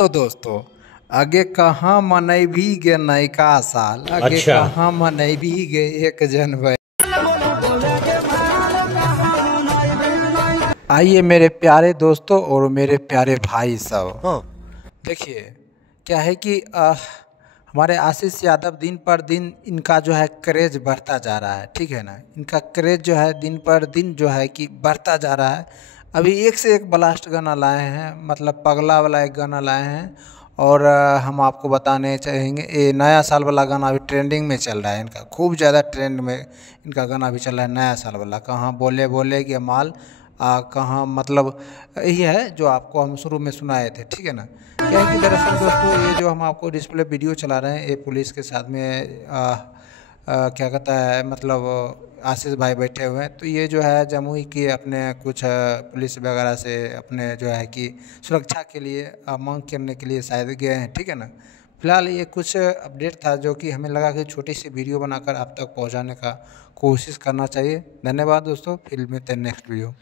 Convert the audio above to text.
तो दोस्तों आगे कहाँ मनैभी गे नयका साल, आगे अच्छा। कहाँ मनैभी गे 1 जनवरी। आइए मेरे प्यारे दोस्तों और मेरे प्यारे भाई सब, देखिए क्या है कि हमारे आशीष यादव दिन पर दिन इनका जो है क्रेज बढ़ता जा रहा है, ठीक है ना। इनका क्रेज जो है दिन पर दिन जो है कि बढ़ता जा रहा है। अभी एक से एक ब्लास्ट गाना लाए हैं, मतलब पगला वाला एक गाना लाए हैं। और हम आपको बताने चाहेंगे ये नया साल वाला गाना अभी ट्रेंडिंग में चल रहा है, इनका खूब ज़्यादा ट्रेंड में इनका गाना भी चल रहा है। नया साल वाला कहाँ बोले बोले कि माल कहाँ, मतलब यही है जो आपको हम शुरू में सुनाए थे, ठीक है ना। क्या है कि दरअसल दोस्तों ये जो हम आपको डिस्प्ले वीडियो चला रहे हैं ये पुलिस के साथ में क्या कहता है, मतलब आशीष भाई बैठे हुए हैं। तो ये जो है जमुई की अपने कुछ पुलिस वगैरह से अपने जो है कि सुरक्षा के लिए मांग करने के लिए शायद गए हैं, ठीक है ना। फिलहाल ये कुछ अपडेट था जो कि हमें लगा कि छोटी सी वीडियो बनाकर आप तक पहुंचाने का कोशिश करना चाहिए। धन्यवाद दोस्तों, फिर मिलते हैं नेक्स्ट वीडियो।